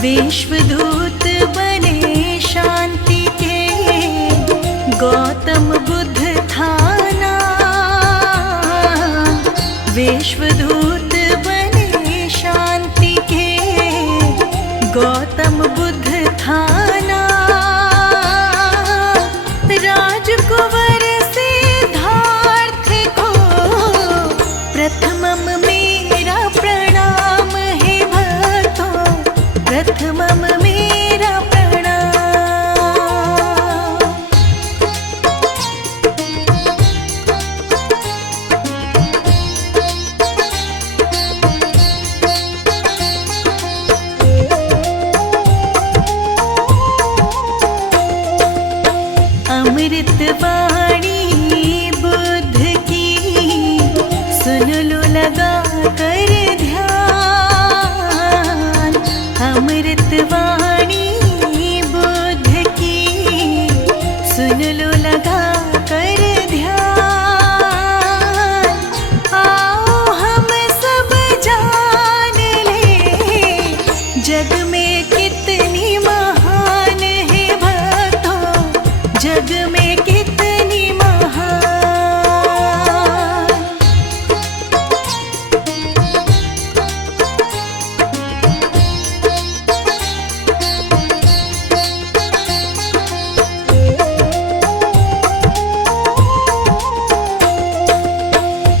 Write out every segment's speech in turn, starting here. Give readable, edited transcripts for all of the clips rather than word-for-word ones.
विश्वदूत बने शांति के, गौतम बुद्ध था नाम। विश्वदूत बने शांति के, गौतम बुद्ध था नाम। राजकुंवर सिद्धार्थ को प्रथमम मेरा प्रणाम है भक्तों, प्रथमम मेरा प्रणाम। अमृत वाणी बुद्ध की, सुन लो लगा कर ध्यान। अमृत वाणी बुद्ध की, सुन लो लगा कर ध्यान। आओ हम सब जान ले, जग में कितनी महान है भक्तों, जग में कितनी महान।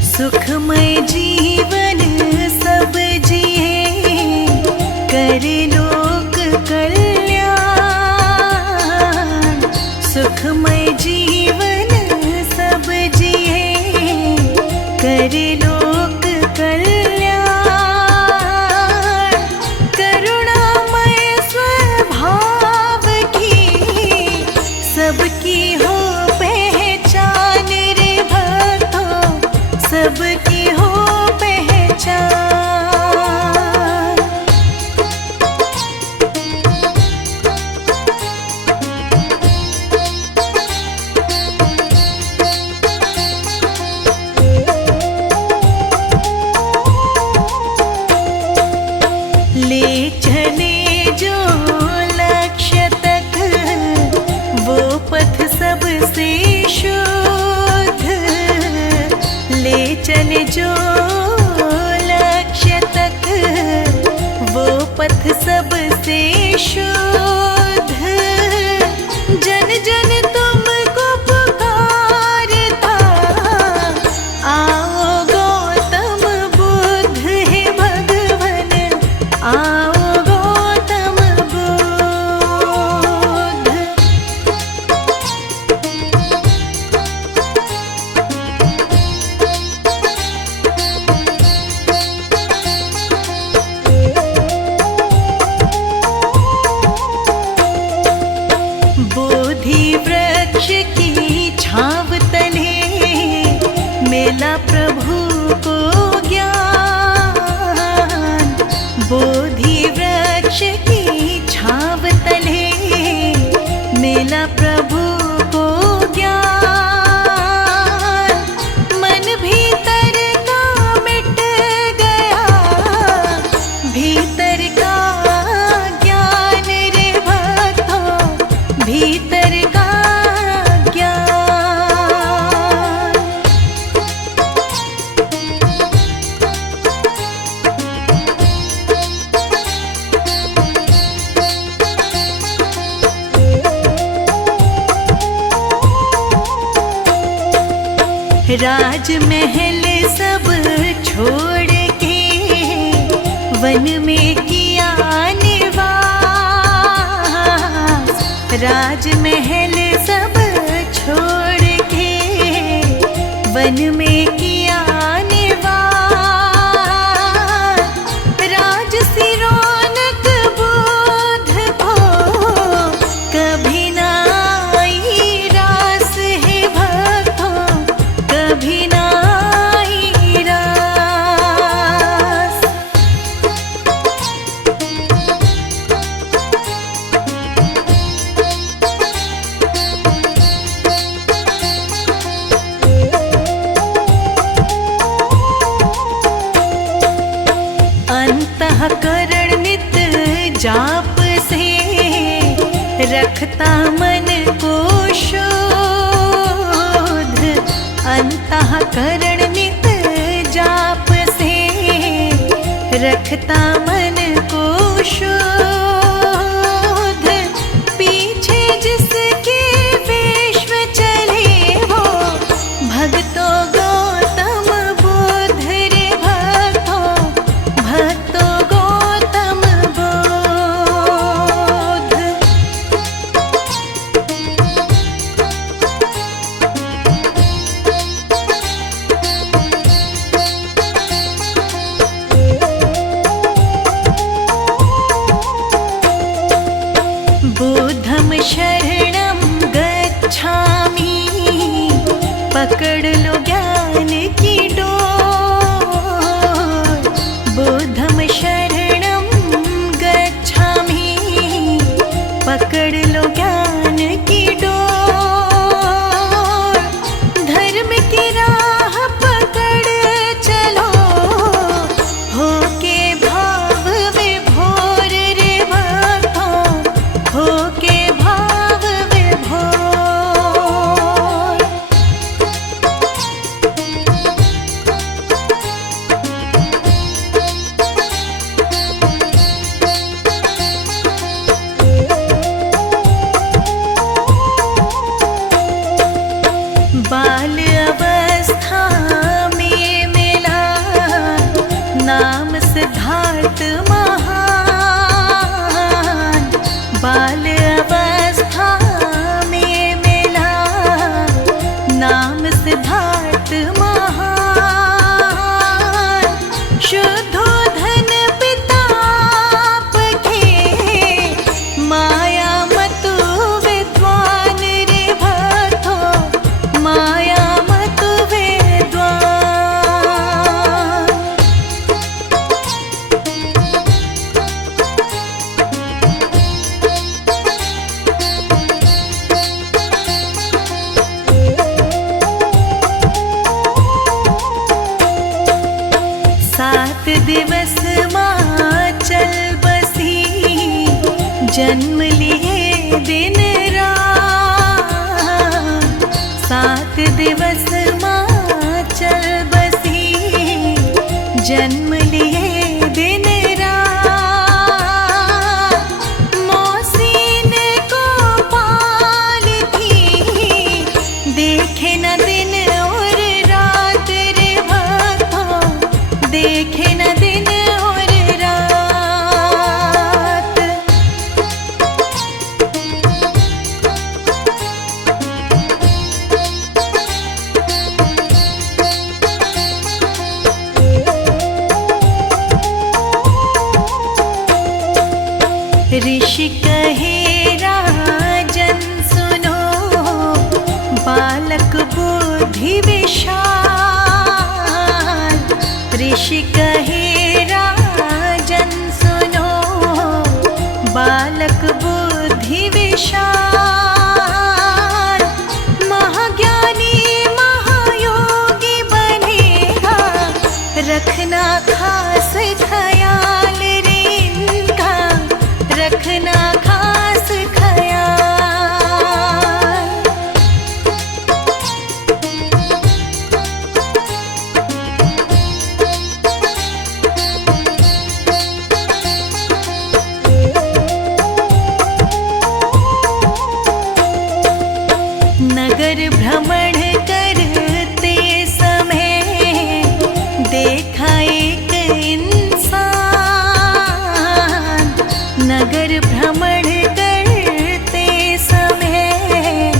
सुखमय जीवन सब जिए, करे लोक कल्याण। सुखमय जीवन सब जिए, करे लोक कल्याण। करुणामय स्वभाव की, सबकी हो पहचान रे भक्तों, सबकी हो पहचान। ले चले जो लक्ष्य तक, वो पथ सबसे शुद्ध। ले चले जो लक्ष्य तक, वो पथ सबसे शुद्ध। जन जन तुमको पुकारता, आओ गौतम बुद्ध है भगवन, आओ गौतम बुद्ध। बोधि वृक्ष की छांव तले, मेला प्रभु को ज्ञान। बोधि वृक्ष की छांव तले, मेला प्रभु को ज्ञान। मन भीतर का मिट गया, भीतर का ज्ञान रे भक्तों, भीतर का ज्ञान। राजमहल सब छोड़ के, वन में किया निवास। राजमहल सब छोड़ के, वन में किया निवास। राजसी रौनक बुद्ध को, कभी ना आई रास है भक्तों, कभी ना आई रास। जाप से रखता मन को शुद्ध, अंतःकरण नित जाप से रखता मन को शुद्ध। पीछे जिसके विश्व चले वो भक्तों गौतम बुद्ध रे, भक्तों गौतम बुद्ध। बुद्धं शरणं गच्छामि, पकड़ लो ज्ञान की डोर। बुद्धं शरणं गच्छामि, पकड़ लो ज्ञान की डोर। धर्म की राह पकड़ चलो, होके भाव विभोर रे भक्तों, होके भाव विभोर। बाल अवस्था में मिला नाम सिद्धार्थ महान। बाल अवस्था में मिला नाम सिद्धार्थ महान। शुद्धोधन पिता के माया मतु विद्वान रे भक्तों, माया मतु विद्वान। सात दिवस माँ चल बसी, जन्म लिए दिन रात। सात दिवस माँ चल बसी, जन्म लिए दिन रात। मौसीन को पाल थी, देखे न दिन और रात रे भक्तों, देखे न दिन और रात। ऋषि कहे राजन सुनो, बालक बुद्धि विशाल। ऋषि कहे राजन सुनो, बालक बुद्धि विशाल। महाज्ञानी महायोगी बनेगा, रखना खास ख्याल रे इनका, रखना खास ख्याल। नगर भ्रमण करते समय देखा एक इंसान। नगर भ्रमण करते समय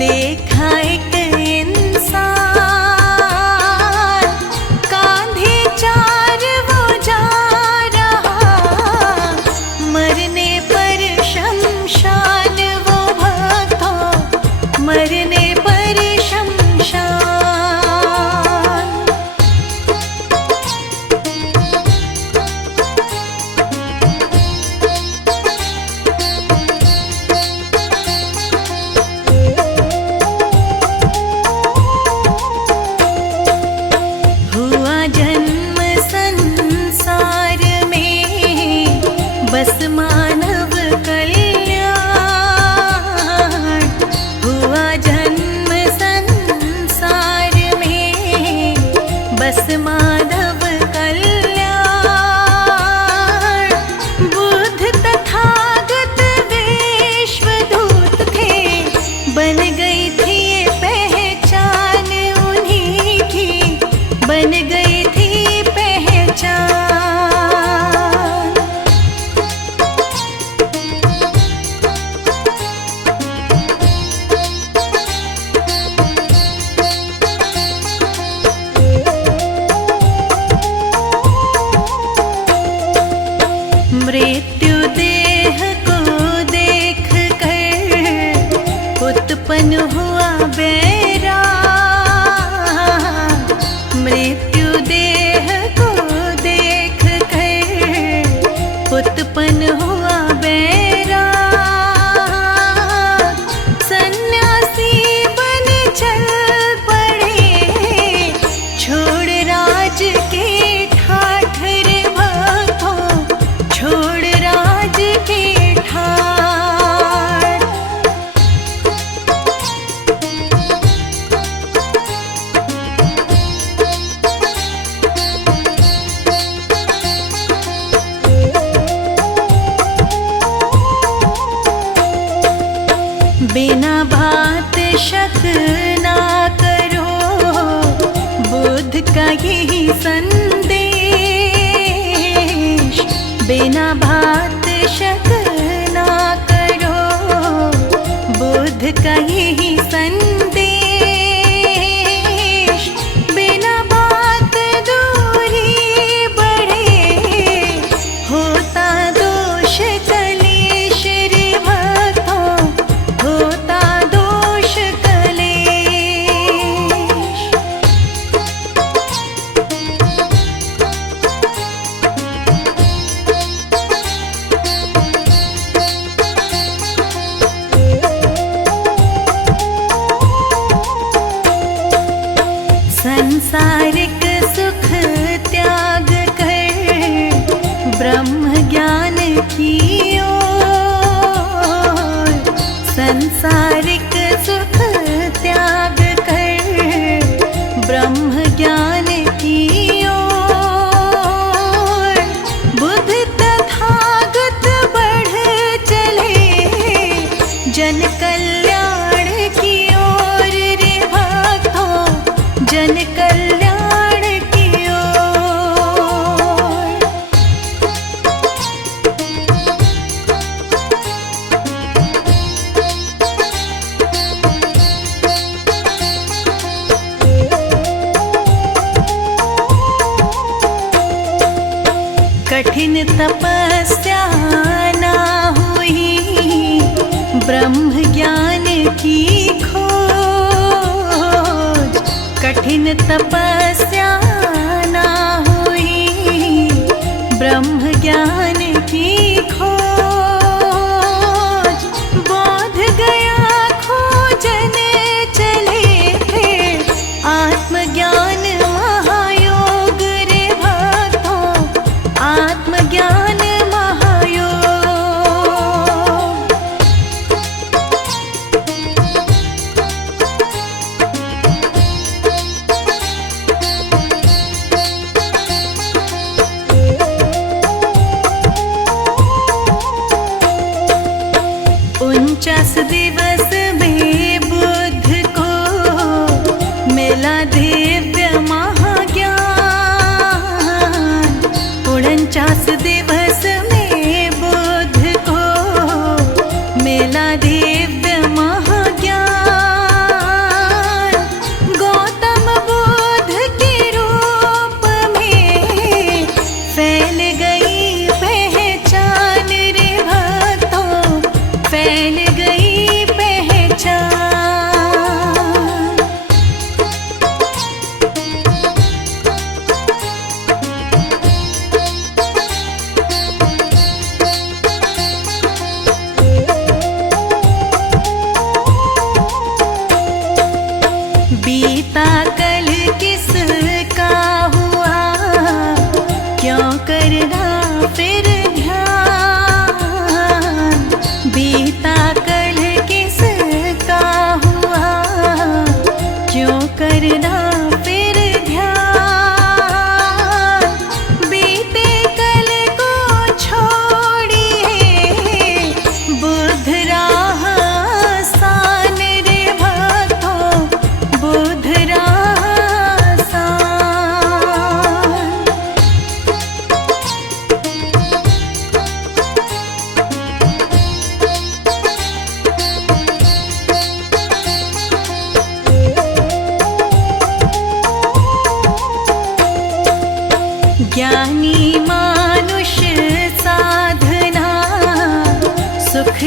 देखा एक इंसान। कांधे चार वो जा रहा, मरने पर शमशान वो भक्तों, मरने पर शमशान। बस मानव कल्याण हुआ जन्म संसार में, बस माधव कल्याण। बुद्ध तथागत विश्वदूत थे, बन गई थी ये पहचान उन्हीं की, बन गई थी पहचान। मृत्यु देह को देख कर उत्पन्न हुआ बैराग, मृत्यु देह को देख कर उत्पन्न हुआ बैराग। सन्यासी बन चल पड़े, छोड़ राज के ठाठ रे भक्तों, छोड़ राज के ठाठ। बिना बात शक ना करो, बुद्ध का यही संदेश। बिना बात शक ना करो, बुद्ध का यही संदेश। बिना बात दूरी बढ़े, होता दोष कलेश रे भक्तों, होता दोष कलेश। संसारिक सुख त्याग कर ब्रह्म ज्ञान की ओर, संसारिक सुख त्याग कर ब्रह्म ज्ञान की ओर। बुद्ध तथागत बढ़ चले जन कल्याण की ओर रे भक्तों, जन कल्याण की ओर। कठिन तपस्या ना हुई, ब्रह्म ज्ञान की खोज। कठिन तपस्या ना हुई, ब्रह्म ज्ञान की खोज। बोध गया खोजन चले थे, आत्मज्ञान महायोग रे भक्तों, आत्मज्ञान महायोग। उनचास दिवस में बुद्ध को मिला दिव्य महाज्ञान। 49 दिवस में बुद्ध को मिला दिव्य महाज्ञान। गौतम बुद्ध के रूप में फैल गई पहचान रे भक्तों, फैल गई पहचान।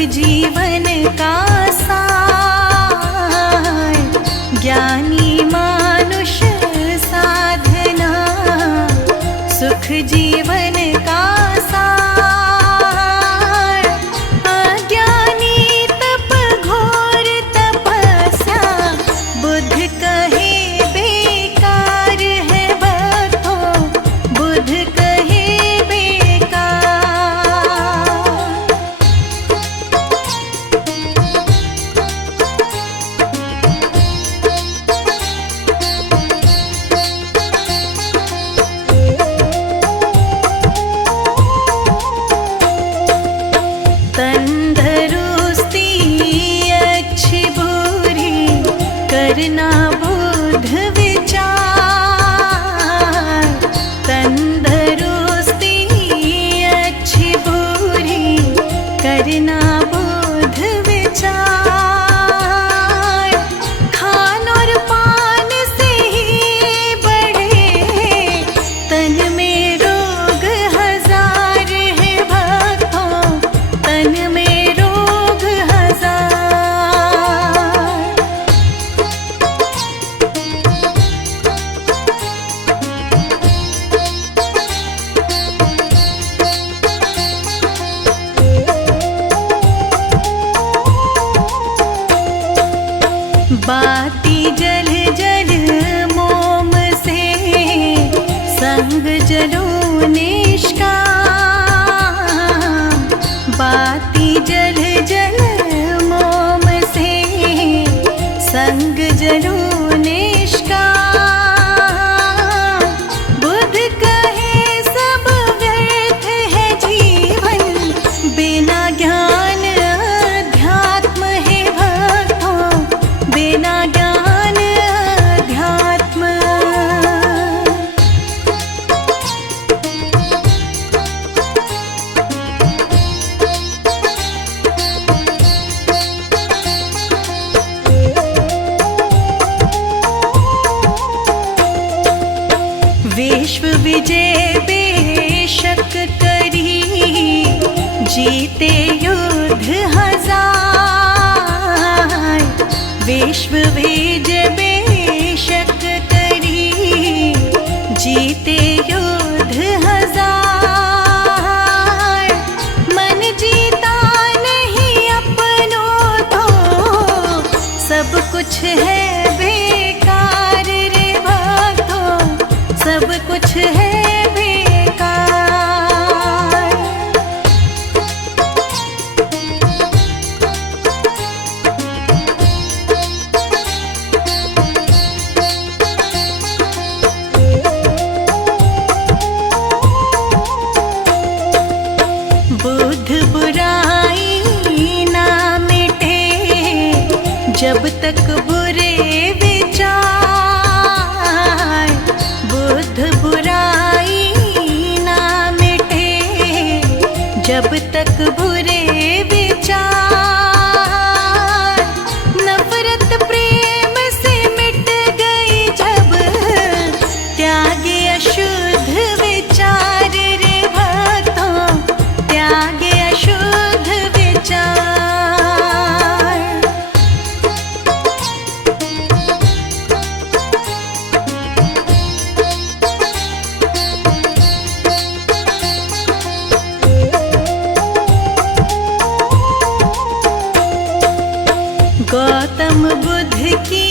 जीवन का सार, ज्ञानी मानुष साधना, सुख जीवन का सार, अज्ञानी तप घोर तपस्या, बुद्ध कहे बेकार है भक्तों, बुद्ध कहे तंदरुस्ती अच्छी बुरी करना बुद्ध विचार, तंदरुस्ती अच्छी बुरी करना बुद्ध विचार, खान और पान से ही बढ़े तन में रोग हजार है भक्तों, तन में रोग हजार। बाती जल जल मोम से संग जलो निष्काम, बाती जल जल मोम से संग जलो निष्काम, बुद्ध कहे सब व्यर्थ है जीवन, बिना ज्ञान अध्यात्म है भक्तों, बिना ज्ञान अध्यात्म। विश्व विजय बेशक करी, जीते युद्ध हजार, विश्व विजय बेशक करी, जीते युद्ध हजार, मन जीता नहीं अपनों तो सब कुछ है बेकार रे भक्तों, सब कुछ है बेकार। बुद्ध बुराई ना मिटे जब तक बुरे विचार, बुद्ध बुराई ना मिटे जब तक बुरे विचार, नफरत प्रेम से मिट गई जब त्यागे अशुद्ध विचार रे भक्तों, त्यागे अशुद्ध विचार। गौतम बुद्ध की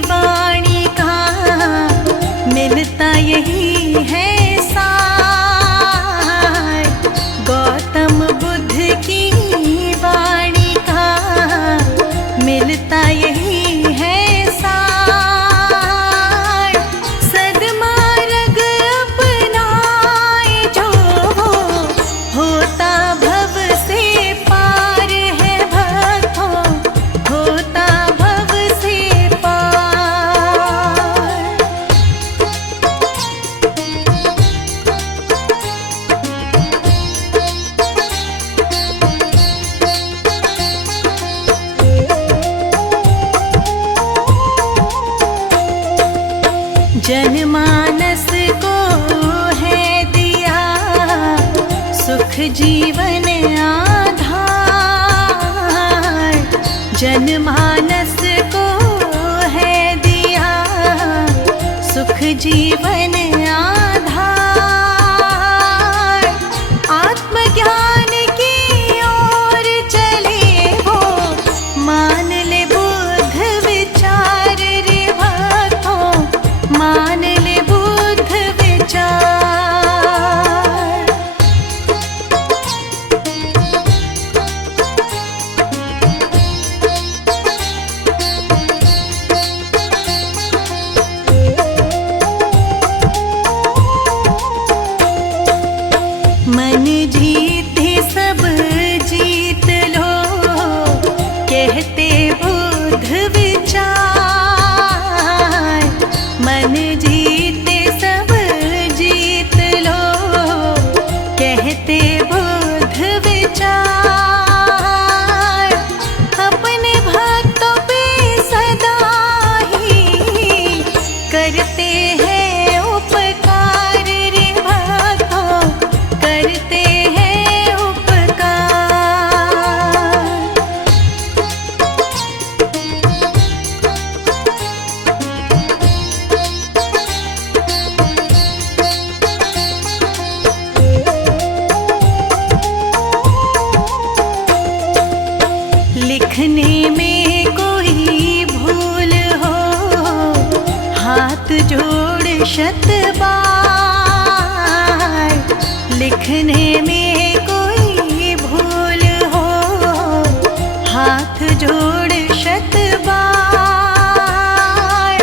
वाणी का मिलता यही है सार, गौतम बुद्ध की वाणी का मिलता यही है सार, सद्मार्ग अपनाए जो होता भव से पार है भक्तों, होता भव से पार। जनमानस को है दिया सुख जीवन आधार, जनमानस को है दिया सुख जीवन आधार। आत्मज्ञान की ओर चले वो, मान ले बुद्ध विचार रे भक्तों, मान ले बुद्ध विचार। मन जीते सब जीत लो, कहते बुद्ध विचार। मन जीते सब जीत लो, कहते बुद्ध विचार। अपने भक्तों पे सदा ही करते हैं उपकार रे भक्तों, करते हैं उपकार। लिखने में कोई भूल हो, हाथ जोड़ शत बार। लिखने में कोई भूल हो, हाथ जोड़ शत बार।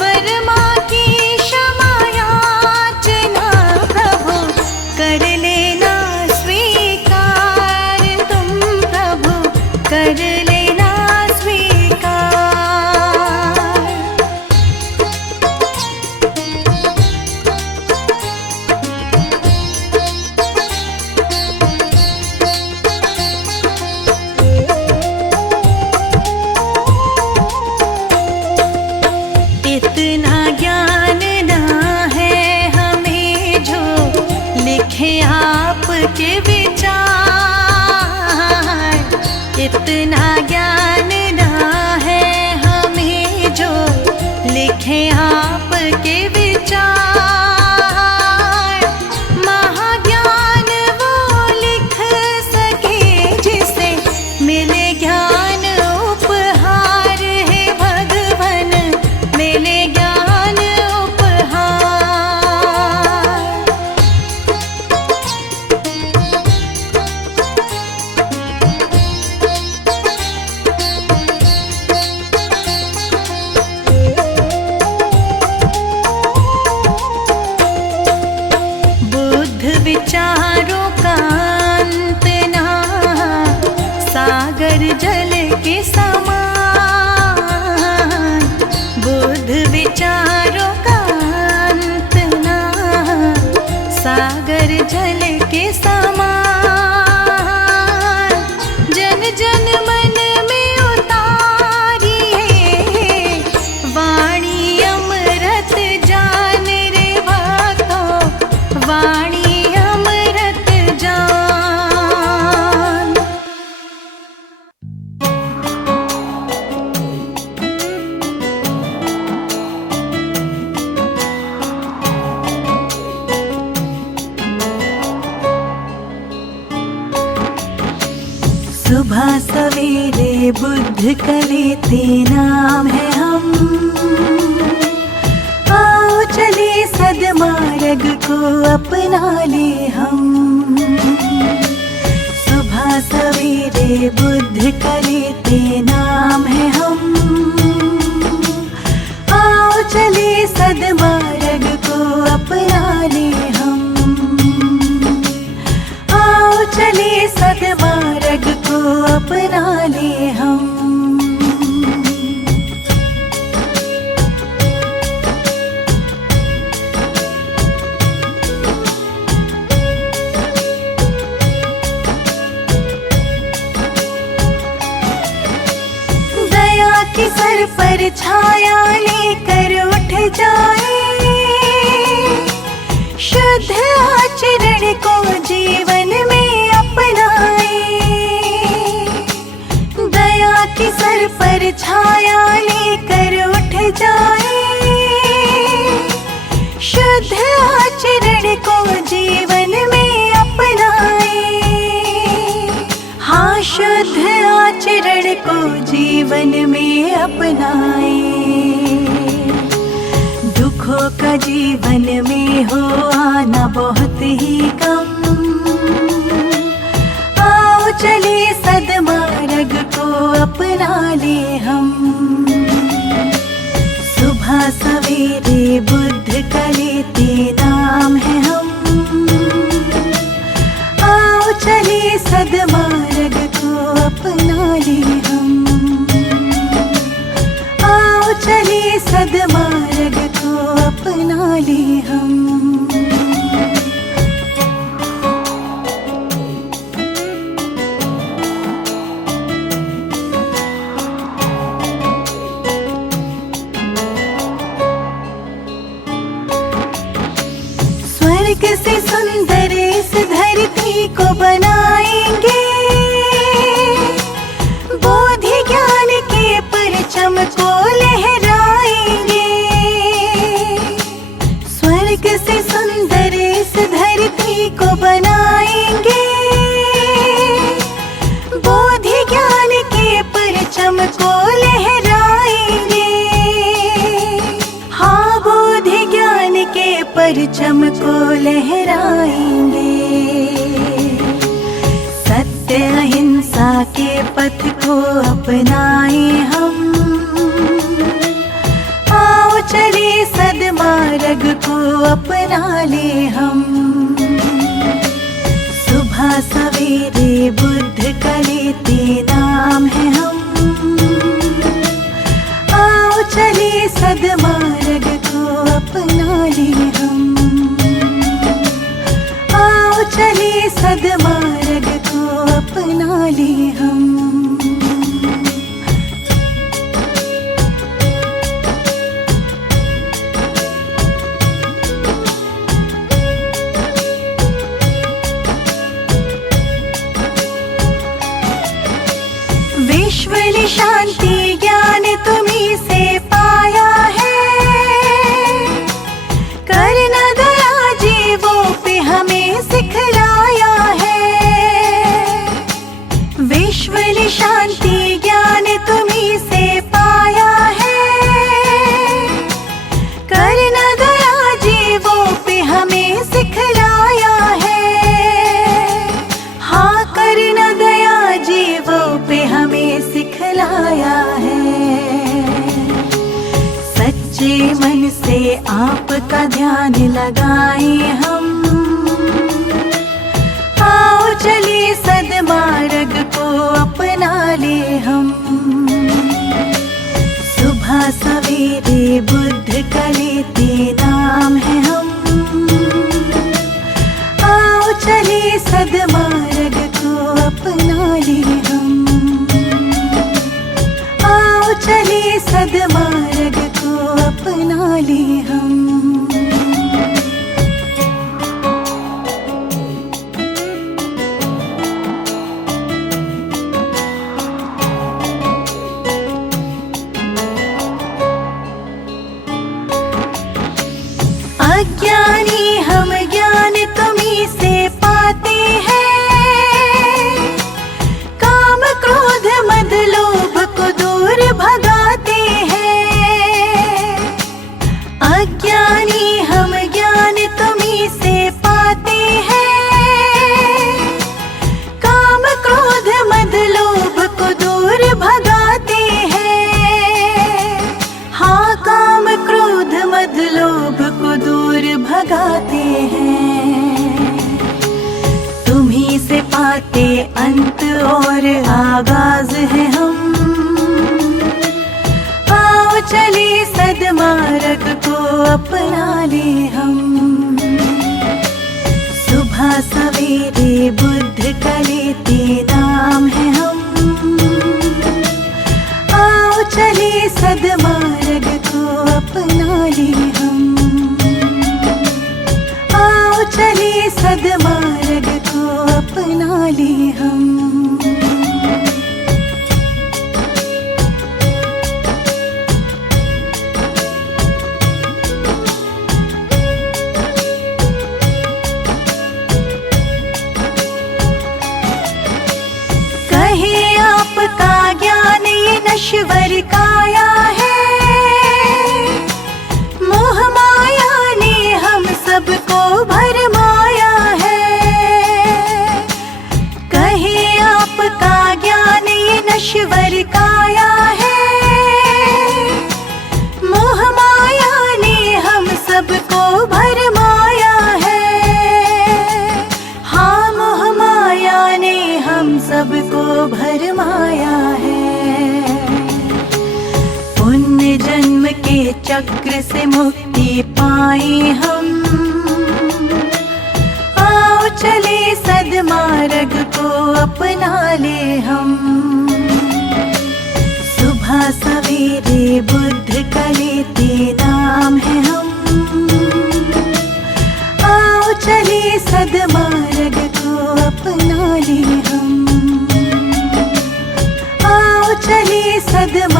वर्मा की क्षमा याचना प्रभु, कर लेना स्वीकार तुम प्रभु, कर लेना स्वीकार। इतना ज्ञान ना है हमें जो लिखे आपके विचार। इतना ज्ञान ना है हमें जो लिखे आपके विचार। महाज्ञान वो लिख सके जिसे मिले ज्ञान उपहार है भगवन, मिले ज्ञान उपहार। बुद्ध विचारों का अंत ना, सागर जल के समान। बुद्ध विचारों का अंत ना, सागर जल के समान। जन जन मन में उतारिए वाणी अमृत जान रे भक्तों, वाणी अमृत जान। सुबह सवेरे बुद्ध कलेते नाम है हम, आओ चले सद्मार्ग को अपना ले हम। सुबह सवेरे बुद्ध कलेते नाम है हम, आओ चले सद्मार्ग को अपना ले हम। आओ चले सद्मार्ग को अपना ले हम। दया की सर पर छाया लेकर उठ जाए, शुद्ध आचरण को जीवन में अपनाए। दया की सर सत्संस्कार को जीवन में अपनाए। दुखों का जीवन में हो आना बहुत ही कम, आओ चले सद्मार्ग को अपना ले हम। सुबह सवेरे बुद्ध का लेते नाम है हम, आओ चले सद्मार्ग को अपना ले हम। आओ चले सद्मार्ग को अपना ले हम। स्वर्ग से सुंदर इस धरती को बनाएंगे, बोधि ज्ञान के परचम को लहराएंगे। स्वर्ग से सुंदर इस धरती को बनाएंगे, बोधि ज्ञान के परचम को लहराएंगे। हाँ, बोधि ज्ञान के परचम को लहराएंगे। सत्य अहिंसा के पथ को अपनाए हम, आओ चले सद्मार्ग को अपना ले हम। सुबह सवेरे बुद्ध का लेते नाम है हम, आओ चले सद्मार्ग को अपना ले हम। आओ चले सद्मार्ग को अपना ले हम। विश्व शांति ज्ञान तुम्हीं से पाया है, करना दया जीवों पे हमें सिखलाया है। विश्व शांति ज्ञान तुम्हीं से पाया है, करना दया जीवों पे हमें सिखलाया है। हाँ, करना दया जीवों पे हमें सिखलाया है। सच्चे मन से आपका ध्यान लगाए हम, आओ चले सद्मार्ग को अपना ले हम। सुबह सवेरे बुद्ध का लेते नाम है हम, आओ चले सद्मार्ग को अपना ले हम। आओ चले सद्मार्ग को अपना ले हम। अज्ञानी हम ज्ञान तुम्हीं से पाते हैं, काम क्रोध मद लोभ को दूर भगाते हैं। अज्ञानी हम ज्ञान तुम्हीं से पाते हैं, काम क्रोध मद लोभ को दूर भगाते हैं। हाँ, काम क्रोध मद लोभ को दूर भगाते हैं। तुम्हीं से पाते अंत और आगाज है हम, आओ चले सद्मार्ग को अपना ले हम। सुबह सवेरे बुद्ध का लेते नाम है हम, आओ चले सद्मार्ग को अपना ले हम। आओ चले सद्मार्ग को अपना ले हम। कहे आपका ज्ञान नश्वर काया है। मोह माया ने हम सबको भरमाया है। कहे आपका ज्ञान ये नश्वर काया है। मोह माया ने हम सबको भरमाया है। हाँ, मोह माया ने हम सबको भरमाया है। पुण्य जन्म के चक्र से मुक्ति पाए हम। आओ चले सद्मार्ग को अपना ले हम। सुबह सवेरे बुद्ध का लेते नाम है हम। आओ चले सद्मार्ग को अपना ले हम। आओ चले सद्मार्ग